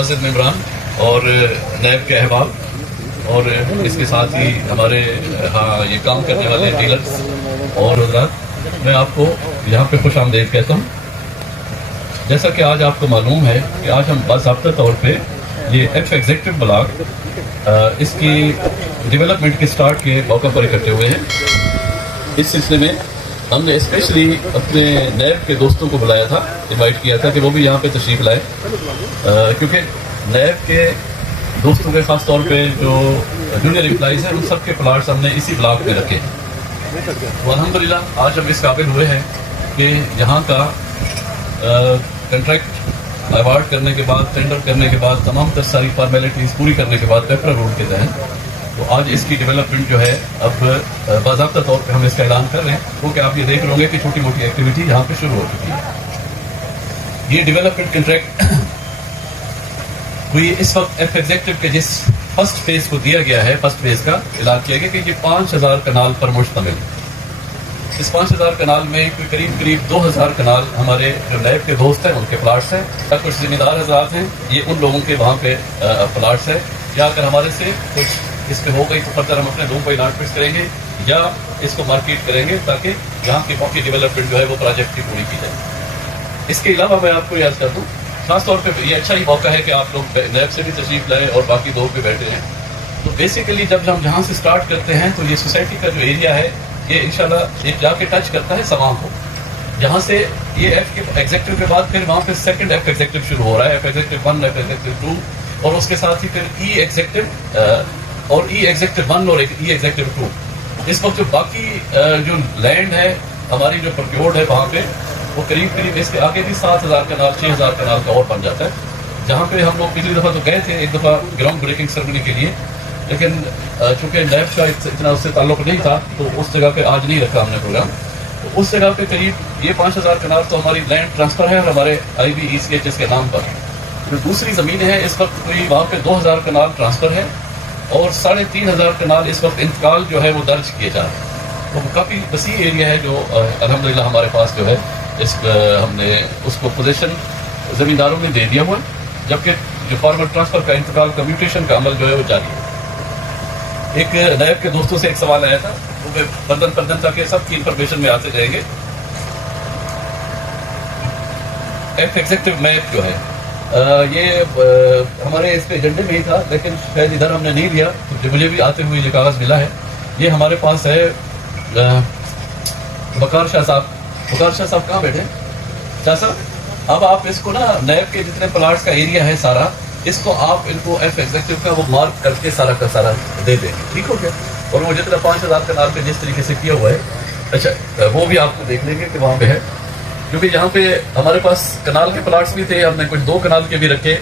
معزز ممبران اور نیب کے احباب اور اس کے ساتھ ہی ہمارے ہاں یہ کام کرنے والے ڈیلرز اور حضرات، میں آپ کو یہاں پہ خوش آمدید کہتا ہوں۔ جیسا کہ آج آپ کو معلوم ہے کہ آج ہم باضابطہ طور پہ یہ ایگزیکٹو بلاک اس کی ڈیولپمنٹ کے سٹارٹ کے موقع پر اکٹھے ہوئے ہیں۔ اس سلسلے میں ہم نے اسپیشلی اپنے نیب کے دوستوں کو بلایا تھا، انوائٹ کیا تھا کہ وہ بھی یہاں پہ تشریف لائے، کیونکہ نیب کے دوستوں کے خاص طور پہ جو جونیئر امپلائیز ہیں ان سب کے پلاٹس ہم نے اسی بلاک میں رکھے ہیں۔ تو الحمدللہ آج ہم اس قابل ہوئے ہیں کہ یہاں کا کنٹریکٹ ایوارڈ کرنے کے بعد، ٹینڈر کرنے کے بعد، تمام تر ساری فارمیلٹیز پوری کرنے کے بعد پیپر روڈ کے تحت تو آج اس کی ڈیولپمنٹ جو ہے اب باضابطہ طور پہ ہم اس کا اعلان کر رہے ہیں، کیونکہ آپ یہ دیکھ رہے ہوں گے کہ چھوٹی موٹی ایکٹیویٹی یہاں پہ شروع ہو چکی ہے۔ یہ ڈیولپمنٹ کنٹریکٹ ہوئی اس وقت ایگزیکٹو کے جس فرسٹ فیز کو دیا گیا ہے، فرسٹ فیز کا اعلان کیا گیا کہ یہ 5000 کنال پر مشتمل ہے۔ اس 5000 کنال میں قریب 2000 کنال ہمارے جو نیب کے دوست ہیں ان کے پلاٹس ہیں، یا کچھ ذمہ دار حضرات ہیں یہ ان لوگوں کے وہاں پہ پلاٹس ہیں، یا اگر ہمارے سے کچھ اس پہ ہو گئی تو فردر ہم اپنے لوگوں کو الاٹمنٹ کریں گے یا اس کو مارکیٹ کریں گے تاکہ یہاں کی موقع ڈیولپمنٹ جو ہے وہ پروجیکٹ کی پوری کی جائے۔ اس کے علاوہ میں آپ کو یاد کر دوں، خاص طور پہ یہ اچھا ہی موقع ہے کہ آپ لوگ نیب سے بھی تشریف لائے اور باقی لوگ بھی بیٹھے ہیں۔ تو بیسیکلی جب ہم جہاں سے سٹارٹ کرتے ہیں تو یہ سوسائٹی کا جو ایریا ہے یہ انشاءاللہ ایک جا کے ٹچ کرتا ہے سواں کو، جہاں سے یہ ایگزیکٹو کے بعد پھر وہاں پہ سیکنڈ ایگزیکٹو شروع ہو رہا ہے، ایگزیکٹو 1، ایگزیکٹو 2، اور اس کے ساتھ ہی پھر ای ایگزیکٹو اور ای ایگزیکٹو 1 اور ای ایگزیکٹو 2۔ اس وقت جو باقی جو لینڈ ہے ہماری جو پروکیورڈ ہے وہاں پہ وہ قریب اس کے آگے بھی 7000 کنال 6000 کنال کا اور بن جاتا ہے، جہاں پہ ہم لوگ پچھلی دفعہ تو گئے تھے ایک دفعہ گراؤنڈ بریکنگ سرمنی کے لیے، لیکن چونکہ نیب کا اتنا اس سے تعلق نہیں تھا تو اس جگہ پہ آج نہیں رکھا ہم نے پروگرام۔ تو اس جگہ پہ قریب یہ 5000 کنال تو ہماری لینڈ ٹرانسفر ہے اور ہمارے IBECHS کے نام پر۔ جو دوسری زمینیں ہیں اس وقت کوئی وہاں پہ 2000 کنال ٹرانسفر ہے اور 3500 کنال اس وقت انتقال جو ہے وہ درج کیے جا رہے ہیں۔ تو کافی وسیع ایریا ہے جو الحمدللہ ہمارے پاس جو ہے ہم نے اس کو پوزیشن زمینداروں نے دے دیا ہوا ہے، جبکہ جو فارمر ٹرانسفر کا انتقال کمیوٹیشن کا عمل جو ہے وہ جاری ہے۔ ایک نیب کے دوستوں سے ایک سوال آیا تھا، وہ میں پردن تاکہ سب کی انفارمیشن میں آتے جائیں گے۔ ایگزیکٹو میپ جو ہے یہ ہمارے اس پہ ایجنڈے میں ہی تھا، لیکن شاید ادھر ہم نے نہیں لیا، تو مجھے بھی آتے ہوئے یہ کاغذ ملا ہے۔ یہ ہمارے پاس ہے وقار شاہ صاحب کہاں بیٹھے شاہ صاحب؟ اب آپ اس کو نا نیب کے جتنے پلاٹس کا ایریا ہے سارا، اس کو آپ ان کو ایگزیکٹو کا وہ مارک کر کے سارا کا سارا دے دیں، ٹھیک ہو گیا؟ اور وہ جتنا 5000 کنال پہ جس طریقے سے کیا ہوا ہے، اچھا وہ بھی آپ کو دیکھ لیں گے کہ وہاں پہ ہے، کیونکہ یہاں پہ ہمارے پاس کنال کے پلاٹس بھی تھے، ہم نے کچھ 2 کنال کے بھی رکھے،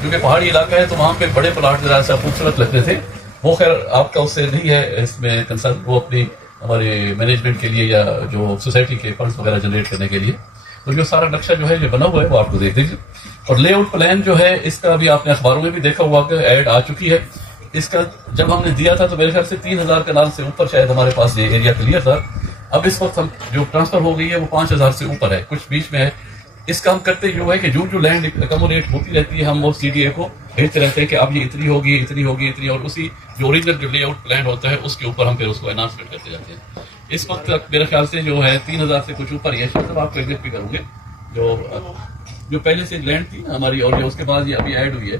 کیونکہ پہاڑی علاقہ ہے تو وہاں پہ بڑے پلاٹ ذرا سا خوبصورت لگتے تھے۔ وہ خیر آپ کا اس سے نہیں ہے اس میں کنسرن، وہ اپنی ہمارے مینجمنٹ کے لیے یا جو سوسائٹی کے فنڈس وغیرہ جنریٹ کرنے کے لیے، تو جو سارا نقشہ جو ہے جو بنا ہوا ہے وہ آپ کو دیکھ دیجیے۔ اور لے آؤٹ پلان جو ہے اس کا بھی آپ نے اخباروں میں بھی دیکھا ہوا کہ ایڈ آ چکی ہے۔ اس کا جب ہم نے دیا تھا تو میرے خیال سے 3000 کنال سے اوپر شاید ہمارے پاس یہ ایریا کلیئر تھا۔ اب اس وقت ہم جو ٹرانسفر ہو گئی ہے وہ 5000 سے اوپر ہے، کچھ بیچ میں ہے۔ اس کا ہم کرتے یہ ہے کہ جو لینڈ اکمولیٹ ہوتی رہتی ہے ہم وہ CDA کو بھیجتے رہتے ہیں کہ اب یہ اتنی ہوگی، اور اسی جو اوریجنل جو لے آؤٹ پلان ہوتا ہے اس کے اوپر ہم پھر اس کو اناؤنسمنٹ کرتے جاتے ہیں۔ اس وقت تک میرے خیال سے جو ہے 3000 سے کچھ اوپر، یہ شاید آپ کو ایگزیکٹ بھی کروں گے، جو پہلے سے لینڈ تھی ہماری اور اس کے بعد یہ ابھی ایڈ ہوئی ہے۔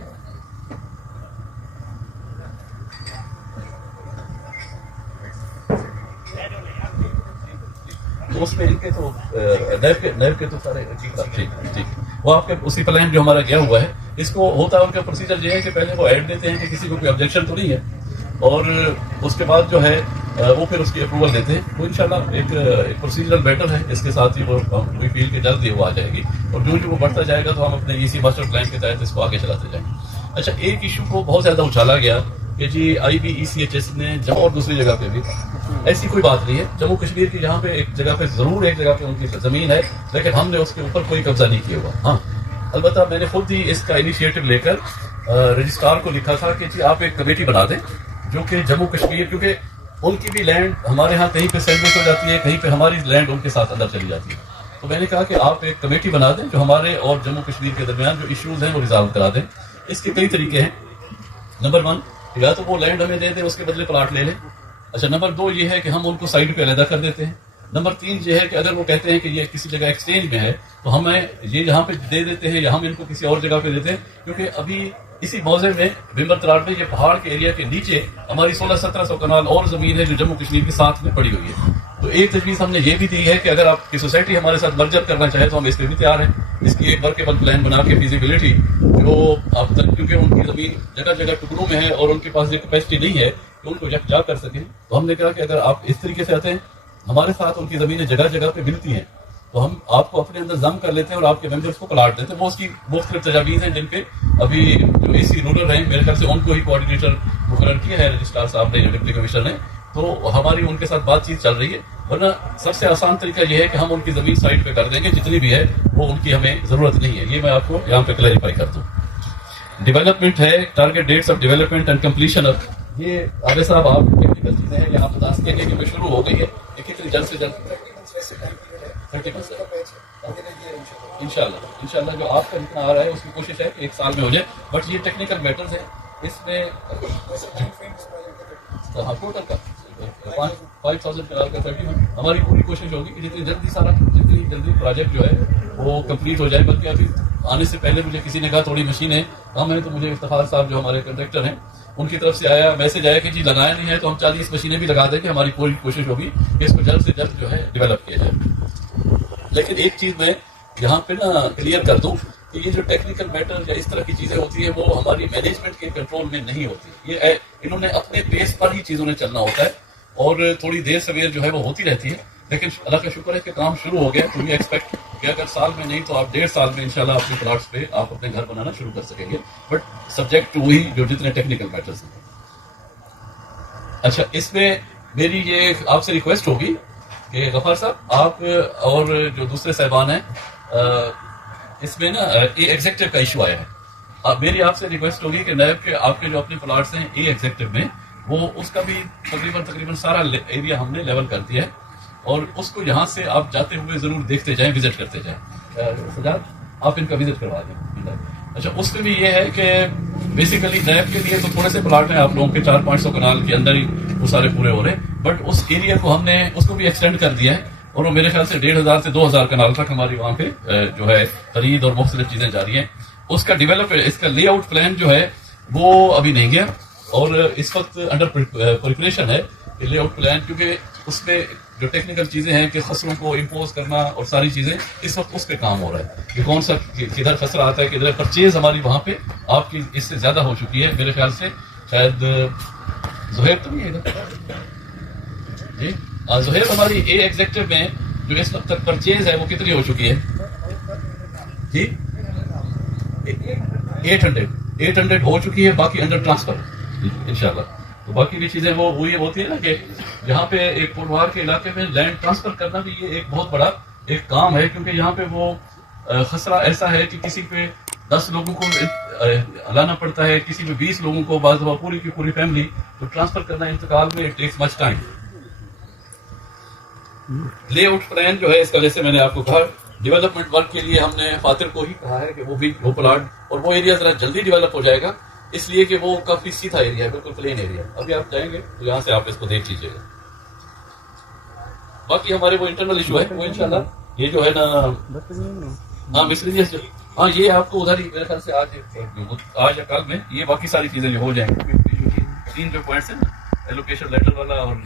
اس میں ان کے تو نیب کے تو سارے ٹھیک وہ آپ کے اسی پلان جو ہمارا گیا ہوا ہے، اس کو ہوتا ہے ان کا پروسیجر یہ ہے کہ پہلے وہ ایڈ دیتے ہیں کہ کسی کو کوئی آبجیکشن تو نہیں ہے، اور اس کے بعد جو ہے وہ پھر اس کی اپروول دیتے ہیں۔ وہ انشاءاللہ ایک پروسیجرل میٹر ہے، اس کے ساتھ ہی وہ وی فیل کہ جلد ہی وہ آ جائے گی، اور جو وہ بڑھتا جائے گا تو ہم اپنے EC ماسٹر پلان کے تحت اس کو آگے چلاتے جائیں گے۔ اچھا، ایک ایشو کو بہت زیادہ اچھالا گیا کہ جی IBECHS نے جموں اور دوسری جگہ پہ بھی، ایسی کوئی بات نہیں ہے۔ جموں کشمیر کی یہاں پہ ایک جگہ پہ ضرور ان کی زمین ہے، لیکن ہم نے اس کے اوپر کوئی قبضہ نہیں کیا ہوا۔ ہاں البتہ میں نے خود ہی اس کا انیشیٹو لے کر رجسٹرار کو لکھا تھا کہ جی آپ ایک کمیٹی بنا دیں جو کہ جموں کشمیر، کیونکہ ان کی بھی لینڈ ہمارے ہاں کہیں پہ سیگمنٹ ہو جاتی ہے، کہیں پہ ہماری لینڈ ان کے ساتھ اندر چلی جاتی ہے، تو میں نے کہا کہ آپ ایک کمیٹی بنا دیں جو ہمارے اور جموں کشمیر کے درمیان جو ایشوز ہیں وہ ریزالو کرا دیں۔ اس کے کئی طریقے ہیں. نمبر 1 یا تو وہ لینڈ ہمیں دے دیں, اس کے بدلے پلاٹ لے لیں. اچھا نمبر 2 یہ ہے کہ ہم ان کو سائٹ پہ علیحدہ کر دیتے ہیں. نمبر 3 یہ ہے کہ اگر وہ کہتے ہیں کہ یہ کسی جگہ ایکسچینج میں ہے تو ہمیں یہ یہاں پہ دے دیتے ہیں یا ہم ان کو کسی اور جگہ پہ دیتے ہیں, کیونکہ ابھی اسی موضوع میں بمبر تراڑ میں یہ پہاڑ کے ایریا کے نیچے ہماری 1600-1700 کنال اور زمین ہے جو جموں کشمیر کے ساتھ میں پڑی ہوئی ہے. تو ایک تجویز ہم نے یہ بھی دی ہے کہ اگر آپ کی سوسائٹی ہمارے ساتھ مرجر کرنا چاہے تو ہم اس پہ بھی تیار ہیں. اس کی ایک ورکیبل پلان بنا کے فیزیبلٹی جو اب تک, کیونکہ ان کی زمین جگہ جگہ ٹکڑوں میں ہے اور ان کے پاس یہ کیپیسٹی نہیں ہے کہ ان کو یکجا کر سکیں, تو ہم نے کہا کہ اگر آپ اس طریقے سے آتے ہیں ہمارے ساتھ ان کی زمینیں جگہ جگہ پہ ملتی ہیں تو ہم آپ کو اپنے اندر ضم کر لیتے ہیں اور آپ کے ممبرس کو پلاٹ دیتے ہیں. وہ اس کی مختلف تجاویز ہیں جن پہ ابھی جو اے سی رولر ہیں میرے خیال سے ان کو ہی کوآرڈینیٹر مقرر کیا ہے رجسٹرار صاحب نے, جو ڈپٹی کمشنر نے, تو ہماری ان کے ساتھ بات چیت چل رہی ہے. ورنہ سب سے آسان طریقہ یہ ہے کہ ہم ان کی زمین سائٹ پہ کر دیں گے, جتنی بھی ہے وہ ان کی ہمیں ضرورت نہیں ہے. یہ میں آپ کو یہاں پہ کلیریفائی کر دوں. ڈیولپمنٹ ہے, target dates of development and completion of, یہ عابد صاحب آپ ٹیکنیکل چیزیں ہیں یہاں بتا سکیں گے کہ شروع ہو گئی ہے کہ کتنی جلد سے جلد 30% انشاءاللہ جو آپ کا جتنا آ رہا ہے اس کی کوشش ہے کہ 1 سال میں ہو جائے. بٹ یہ ٹیکنیکل میٹرز ہیں, اس میں ٹوٹل کا 5000 کنال کا 31. ہماری پوری کوشش ہوگی کہ جتنی جلدی پروجیکٹ جو ہے وہ کمپلیٹ ہو جائے. بلکہ ابھی آنے سے پہلے مجھے کسی نے کہا تھوڑی مشینیں کم ہیں, تو مجھے افتخار صاحب جو ہمارے کنٹریکٹر ہیں ان کی طرف سے آیا میسج آیا کہ جی لگایا نہیں ہے تو ہم 40 مشینیں بھی لگا دیں گے. ہماری پوری کوشش ہوگی کہ اس کو جلد سے جلد جو ہے ڈیولپ کیا جائے. لیکن ایک چیز میں یہاں پہ نا کلیئر کر دوں کہ یہ جو ٹیکنیکل میٹر یا اس طرح کی چیزیں ہوتی ہیں وہ ہماری مینجمنٹ کے کنٹرول میں نہیں ہوتی. یہ انہوں نے اپنے پیس پر ہی چیزوں نے چلنا ہوتا ہے اور تھوڑی دیر سویر جو ہے وہ ہوتی رہتی ہے. لیکن اللہ کا شکر ہے کہ کام شروع ہو گیا. تو یہ ایکسپیکٹ کہ اگر سال میں نہیں تو آپ 1.5 سال میں انشاءاللہ اپنے پلاٹس پہ آپ اپنے گھر بنانا شروع کر سکیں گے, بٹ سبجیکٹ ٹو وہی جو جتنے ٹیکنیکل میٹرز ہیں. اچھا اس میں میری یہ آپ سے ریکویسٹ ہوگی کہ غفار صاحب آپ اور جو دوسرے صاحبان ہیں اس میں نا ایگزیکٹو کا ایشو آیا ہے. میری آپ سے ریکویسٹ ہوگی کہ نیب کے آپ کے جو اپنے پلاٹس ہیں ایگزیکٹو میں وہ اس کا بھی تقریباً سارا ایریا ہم نے لیول کر دیا ہے اور اس کو یہاں سے آپ جاتے ہوئے ضرور دیکھتے جائیں, وزٹ کرتے جائیں. سجاد آپ ان کا وزٹ کروا دیں. اچھا اس میں بھی یہ ہے کہ بیسیکلی نیب کے لیے تو تھوڑے سے پلاٹ ہیں آپ لوگوں کے 400-500 کنال کے اندر ہی وہ سارے پورے ہو رہے ہیں, بٹ اس ایریا کو ہم نے اس کو بھی ایکسٹینڈ کر دیا ہے اور وہ میرے خیال سے 1500 سے 2000 کنال تک ہماری وہاں پہ جو ہے خرید اور مختلف چیزیں جاری ہیں. اس کا ڈیولپ اس کا لے آؤٹ پلان جو ہے وہ ابھی نہیں گیا اور اس وقت انڈر پریپریشن ہے لے آؤٹ پلان, کیونکہ اس میں جو ٹیکنیکل چیزیں ہیں کہ خسروں کو امپوز کرنا اور ساری چیزیں اس وقت اس پہ کام ہو رہا ہے کہ کون سا کدھر خسرہ آتا ہے کدھر پرچیز ہماری وہاں پہ آپ کی اس سے زیادہ ہو چکی ہے. میرے خیال سے شاید زہیر تو نہیں ہے جی زہیر ہماری اے ایگزیکٹو میں جو اس وقت تک پرچیز ہے وہ کتنی ہو چکی ہے جی 800 ہو چکی ہے, باقی انڈر ٹرانسفر انشاءاللہ. تو باقی بھی چیزیں وہ وہی ہوتی ہے نا کہ یہاں پہ ایک پوروار کے علاقے میں لینڈ ٹرانسفر کرنا بھی یہ ایک بہت بڑا ایک کام ہے, کیونکہ یہاں پہ وہ خسرہ ایسا ہے کہ کسی پہ 10 لوگوں کو لانا پڑتا ہے, کسی پہ 20 لوگوں کو, بعض دفعہ پوری کی پوری فیملی, تو ٹرانسفر کرنا انتقال میں it takes much time. Lay out plan جو ہے اس کا جیسے میں نے آپ کو کہا ڈیولپمنٹ ورک کے لیے ہم نے فاتر کو ہی کہا ہے کہ وہ بھی وہ پلاٹ اور وہ ایریا ذرا جلدی ڈیولپ ہو جائے گا, اس لیے کہ وہ کافی سیدھا ایریا ہے, بالکل پلین ایریا. ابھی آپ جائیں گے تو یہاں سے آپ اس کو دیکھ لیجیے گا. باقی ہمارے وہ انٹرنل ایشو ہے وہ انشاءاللہ یہ جو ہے نا ہاں مسلیس ہاں یہ آپ کو ادھر ہی میرے خیال سے آج یا کل میں یہ باقی ساری چیزیں جو ہو جائیں گی. 3 جو پوائنٹس ہیں ایلوکیشن لیٹر والا اور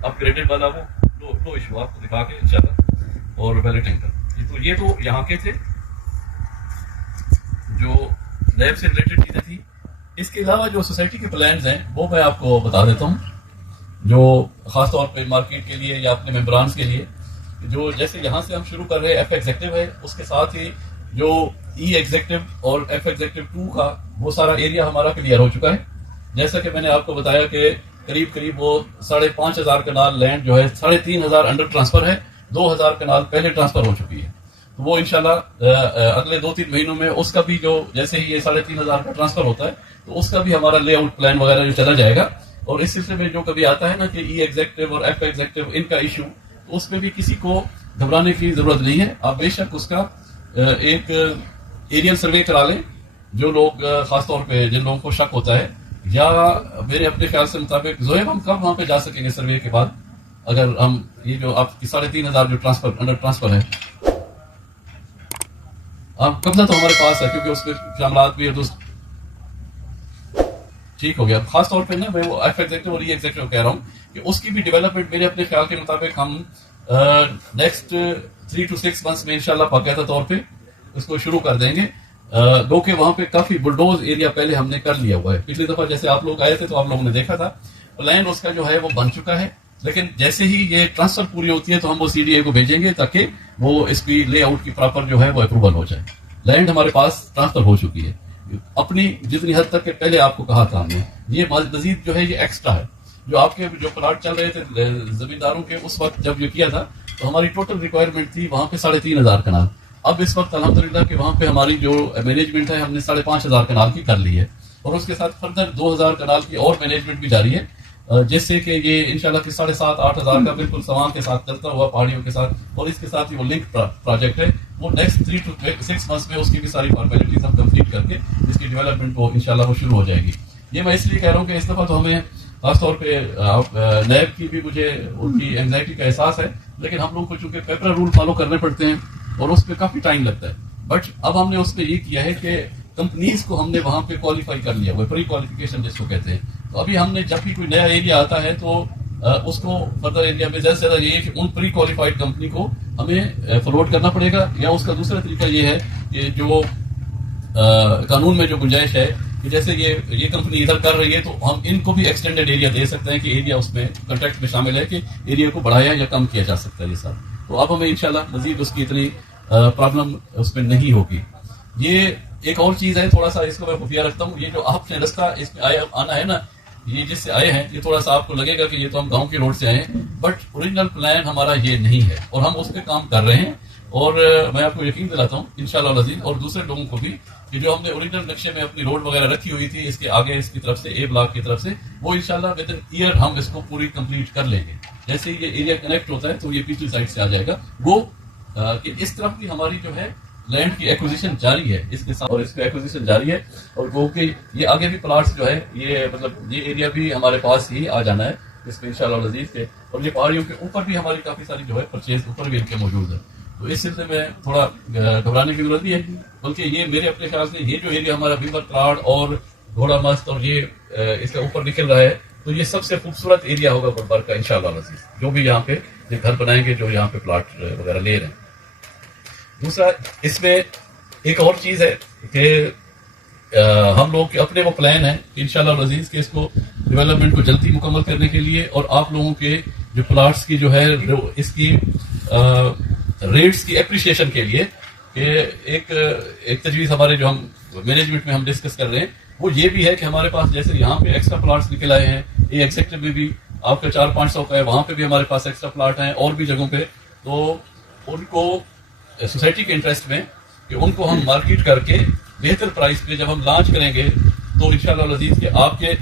اپ گریڈڈ والا وہ دو ایشو آپ کو دکھا کے انشاءاللہ اور بیلٹنگ کا. تو یہ تو یہاں کے تھے جو لیب سے ریلیٹڈ چیزیں تھیں. اس کے علاوہ جو سوسائٹی کے پلانز ہیں وہ میں آپ کو بتا دیتا ہوں, جو خاص طور پہ مارکیٹ کے لیے یا اپنے ممبرانس کے لیے. جو جیسے یہاں سے ہم شروع کر رہے ہیں ایف ایگزیکٹو ہے, اس کے ساتھ ہی جو ای ایگزیکٹو اور ایف ایگزیکٹو 2 کا وہ سارا ایریا ہمارا کلیئر ہو چکا ہے. جیسا کہ میں نے آپ کو بتایا کہ قریب وہ 5500 کنال لینڈ جو ہے 3500 انڈر ٹرانسفر ہے, 2000 کنال پہلے ٹرانسفر ہو چکی ہے. تو وہ انشاءاللہ اگلے 2-3 مہینوں میں اس کا بھی جو جیسے ہی یہ 3500 کا ٹرانسفر ہوتا ہے تو اس کا بھی ہمارا لے آؤٹ پلان وغیرہ جو چلا جائے گا. اور اس سلسلے میں جو کبھی آتا ہے نا کہ ای ایگزیکٹو اور ایف ایگزیکٹو ان کا ایشو, تو اس میں بھی کسی کو گھبرانے کی ضرورت نہیں ہے. آپ بے شک اس کا ایک ایریل سروے کرا لیں جو لوگ خاص طور پہ جن لوگوں کو شک ہوتا ہے یا میرے اپنے خیال سے مطابق زویب ہم کب وہاں پہ جا سکیں گے سروے کے بعد اگر ہم یہ جو آپ کی 3,500 جو ٹرانسفر ہے اب قبضہ تو ہمارے پاس ہے کیونکہ اس میں معاملات بھی ٹھیک ہو گیا. خاص طور پہ نا میں وہ ایف ایگزیکٹو اور ای ایگزیکٹو کہہ رہا ہوں کہ اس کی بھی ڈیولپمنٹ میرے اپنے خیال کے مطابق ہم نیکسٹ 3 to 6 months میں انشاءاللہ باقاعدہ طور پہ اس کو شروع کر دیں گے. گو کہ وہاں پہ کافی بلڈوز ایریا پہلے ہم نے کر لیا ہوا ہے. پچھلی دفعہ جیسے آپ لوگ آئے تھے تو آپ لوگوں نے دیکھا تھا پلان اس کا جو ہے وہ بن چکا ہے, لیکن جیسے ہی یہ ٹرانسفر پوری ہوتی ہے تو ہم وہ سی ڈی اے کو بھیجیں گے تاکہ وہ اس کی لے آؤٹ کی پراپر جو ہے وہ اپروول ہو جائے. لینڈ ہمارے پاس ٹرانسفر ہو چکی ہے اپنی جتنی حد تک کہ پہلے آپ کو کہا تھا ہم نے. یہ مزید جو ہے یہ ایکسٹرا ہے جو آپ کے جو پلاٹ چل رہے تھے زمینداروں کے اس وقت جب یہ کیا تھا تو ہماری ٹوٹل ریکوائرمنٹ تھی وہاں پہ 3,500 کنال. اب اس وقت الحمدللہ کہ وہاں پہ ہماری جو مینجمنٹ ہے ہم نے 5,500 کنال کی کر لی ہے اور اس کے ساتھ فردر 2,000 کنال کی اور مینجمنٹ بھی جاری ہے, جس سے کہ یہ انشاءاللہ کہ 7,500-8,000 کا بالکل سامان کے ساتھ چلتا ہوا پہاڑیوں کے ساتھ, اور اس کے ساتھ ہی وہ لنک پروجیکٹ ہے وہ نیکسٹ 3 to 6 months میں اس کی بھی ساری فارمیلٹیز ہم کمپلیٹ کر کے اس کی ڈیولپمنٹ وہ انشاءاللہ وہ شروع ہو جائے گی. یہ میں اس لیے کہہ رہا ہوں کہ اس دفعہ تو ہمیں خاص طور پہ نیب کی بھی مجھے ان کی اینگزائٹی کا احساس ہے, لیکن ہم لوگ کو چونکہ پیپر رول فالو کرنے پڑتے ہیں اور اس پہ کافی ٹائم لگتا ہے. بٹ اب ہم نے اس پہ یہ کیا ہے کہ کمپنیز کو ہم نے وہاں پہ کوالیفائی کر لیا, وہ پری کوالیفیکیشن جس کو کہتے ہیں. تو ابھی ہم نے جب بھی کوئی نیا ایریا آتا ہے تو اس کو فردر ایریا میں زیادہ سے زیادہ یہ ہے کہ ان پری کوالیفائڈ کمپنی کو ہمیں فارورڈ کرنا پڑے گا, یا اس کا دوسرا طریقہ یہ ہے کہ جو قانون میں جو گنجائش ہے کہ جیسے یہ کمپنی ادھر کر رہی ہے تو ہم ان کو بھی ایکسٹینڈیڈ ایریا دے سکتے ہیں کہ ایریا اس میں کنٹریکٹ میں شامل ہے کہ ایریا کو بڑھایا یا کم کیا جا سکتا ہے یہ سب. تو اب ہمیں انشاءاللہ مزید اس کی اتنی پرابلم اس میں نہیں ہوگی. یہ ایک اور چیز ہے تھوڑا سا اس کو میں خفیہ رکھتا ہوں, یہ جو آپ نے رستہ اس میں آنا ہے نا, یہ جس سے آئے ہیں یہ تھوڑا سا آپ کو لگے گا کہ یہ تو ہم گاؤں کی روڈ سے آئے ہیں, بٹ اوریجنل پلان ہمارا یہ نہیں ہے اور ہم اس پہ کام کر رہے ہیں. اور میں آپ کو یقین دلاتا ہوں انشاءاللہ العزیز اور دوسرے لوگوں کو بھی کہ جو ہم نے اوریجنل نقشے میں اپنی روڈ وغیرہ رکھی ہوئی تھی اس کے آگے اس کی طرف سے اے بلاک کی طرف سے وہ انشاءاللہ ود ان ایئر ہم اس کو پوری کمپلیٹ کر لیں گے. جیسے یہ ایریا کنیکٹ ہوتا ہے تو یہ پچھلی سائڈ سے آ جائے گا وہ کہ اس طرف بھی ہماری جو ہے لینڈ کی ایکوزیشن جاری ہے اس کے ساتھ, اور اس کی ایکوزیشن جاری ہے اور وہ کہ یہ آگے بھی پلاٹس جو ہے یہ مطلب یہ ایریا بھی ہمارے پاس ہی آ جانا ہے اس میں انشاءاللہ العزیز کے. اور یہ پہاڑیوں کے اوپر بھی ہماری کافی ساری جو ہے پرچیز اوپر بھی ان کے موجود ہے. تو اس سلسلے میں تھوڑا گھبرانے کی ضرورت نہیں ہے, بلکہ یہ میرے اپنے خیال سے یہ جو ایریا ہمارا بیمر کراڑ اور گھوڑا مست اور یہ اس کے اوپر نکل رہا ہے تو یہ سب سے خوبصورت ایریا ہوگا گلبرگ کا انشاءاللہ العزیز, جو بھی یہاں پہ گھر بنائیں گے جو یہاں پہ پلاٹ وغیرہ لے رہے ہیں. دوسرا اس میں ایک اور چیز ہے کہ ہم لوگ کے اپنے وہ پلان ہیں انشاءاللہ العزیز کہ اس کو ڈیولپمنٹ کو جلدی مکمل کرنے کے لیے اور آپ لوگوں کے جو پلاٹس کی جو ہے اس کی ریٹس کی اپریشیشن کے لیے کہ ایک تجویز ہمارے جو ہم مینجمنٹ میں ہم ڈسکس کر رہے ہیں وہ یہ بھی ہے کہ ہمارے پاس جیسے یہاں پہ ایکسٹرا پلاٹس نکل آئے ہیں, یہ ایگزیکٹو میں بھی آپ کا 400-500 کا ہے, وہاں پہ بھی ہمارے پاس ایکسٹرا پلاٹ ہیں اور بھی جگہوں پہ, تو ان کو سوسائٹی کے انٹرسٹ میں کہ ان کو ہم مارکیٹ کر کے بہتر پرائز پہ جب ہم لانچ کریں گے تو انشاءاللہ العزیز کہ آپ کے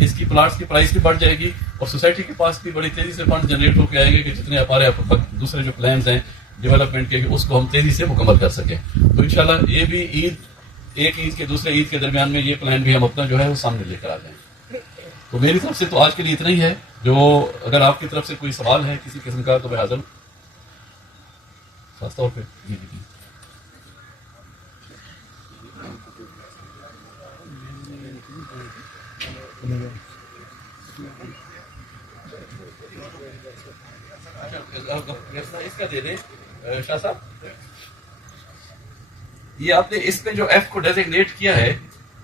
اس کی پلاٹس کی پرائز بھی بڑھ جائے گی اور سوسائٹی کے پاس بھی بڑی تیزی سے فنڈ جنریٹ ہو کے آئیں گے کہ جتنے ہمارے دوسرے جو پلانز ہیں ڈیولپمنٹ کے اس کو ہم تیزی سے مکمل کر سکیں. تو انشاءاللہ یہ بھی ایک عید کے دوسرے عید کے درمیان میں یہ پلان بھی ہم اپنا جو ہے وہ سامنے لے کر آ جائیں. تو میری طرف سے تو آج کے لیے اتنا ہی ہے. جو اگر آپ کی طرف سے کوئی سوال ہے کسی قسم کا تو میں حاضر ہوں خاص طور پہ. جی اس کا دے دیں شاہ صاحب, یہ آپ نے اس میں جو ایف کو ڈیزگنیٹ کیا ہے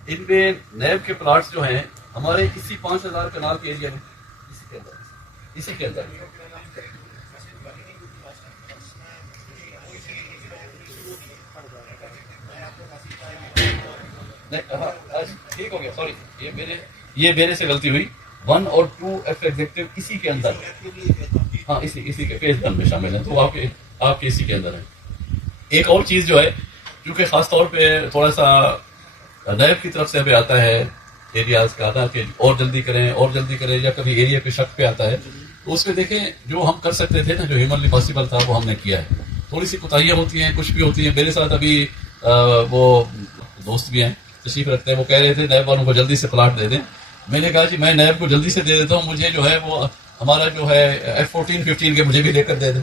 ان میں نیب کے پلاٹس جو ہیں ہمارے اسی 5,000 کنال کے ایریا میں اسی کے اندر ٹھیک ہو گیا, سوری یہ میرے سے غلطی ہوئی. 1 اور 2 ایف ایگزیکٹو اسی کے اندر, ہاں اسی کے فیس 1 میں شامل ہیں, تو آپ کے اسی کے اندر ہیں. ایک اور چیز جو ہے کیونکہ خاص طور پہ تھوڑا سا نیب کی طرف سے ہمیں آتا ہے ایریاز کا آتا کہ اور جلدی کریں یا کبھی ایریا پہ شک پہ آتا ہے, تو اس میں دیکھیں جو ہم کر سکتے تھے نا جو ہیومنلی پاسبل تھا وہ ہم نے کیا ہے. تھوڑی سی کوتاہیاں ہوتی ہیں, کچھ بھی ہوتی ہیں. میرے ساتھ ابھی وہ دوست بھی ہیں تشریف رکھتے ہیں. وہ کہہ رہے تھے نیب والوں کو جلدی سے پلاٹ دے دیں. میں نے کہا جی میں نیب کو جلدی سے دے دیتا ہوں, مجھے جو ہے وہ ہمارا جو ہے F-14-15 کے مجھے بھی لے کر دے دیں.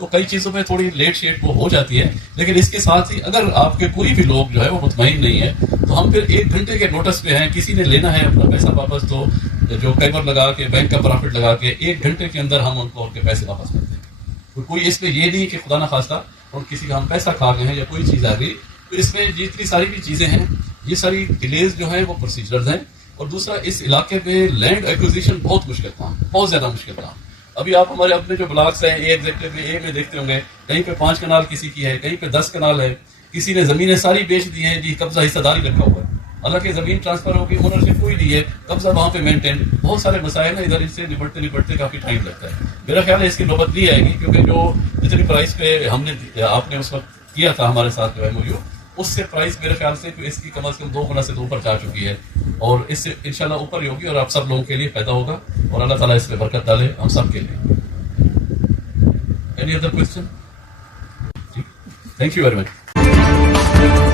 تو کئی چیزوں میں تھوڑی لیٹ شیٹ وہ ہو جاتی ہے, لیکن اس کے ساتھ ہی اگر آپ کے کوئی بھی لوگ جو ہے وہ مطمئن نہیں ہے تو ہم پھر 1 گھنٹے کے نوٹس پہ ہیں. کسی نے لینا ہے اپنا پیسہ واپس تو جو کیمر لگا کے بینک کا پرافٹ لگا کے 1 گھنٹے کے اندر ہم ان کو ان کے پیسے واپس کر دیں. تو کوئی اس میں یہ نہیں کہ خدا نخواستہ اور کسی کا ہم پیسہ کھا گئے ہیں یا کوئی چیز آ گئی. تو اس میں جتنی ساری بھی چیزیں ہیں یہ ساری ڈیلیز جو ہیں وہ پروسیجرز ہیں. اور دوسرا اس علاقے میں لینڈ ایکوزیشن بہت مشکل کام, بہت زیادہ مشکل کام. ابھی آپ ہمارے اپنے جو بلاکس ہیں اے میں دیکھتے ہوں گے, کہیں پہ 5 کنال کسی کی ہے, کہیں پہ 10 کنال ہے, کسی نے زمینیں ساری بیچ دی ہیں جی, قبضہ حصہ داری رکھا ہوا ہے. حالانکہ زمین ٹرانسفر ہوگی, اونرشپ کوئی نہیں ہے, قبضہ وہاں پہ مینٹین. بہت سارے مسائل ہیں ادھر, اس سے نپٹتے کافی ٹائم لگتا ہے. میرا خیال ہے اس کی نوبت نہیں آئے گی, کیونکہ جو جتنی پرائز پہ ہم نے آپ نے اس وقت کیا تھا ہمارے ساتھ جو MOU, اس سے پرائز میرے خیال سے اس کی کم از کم 2 گنا سے اوپر جا چکی ہے, اور اس سے انشاءاللہ اوپر ہی ہوگی, اور آپ سب لوگوں کے لیے پیدا ہوگا, اور اللہ تعالیٰ اس میں برکت ڈالے ہم سب کے لیے. Any other question? Thank you very much.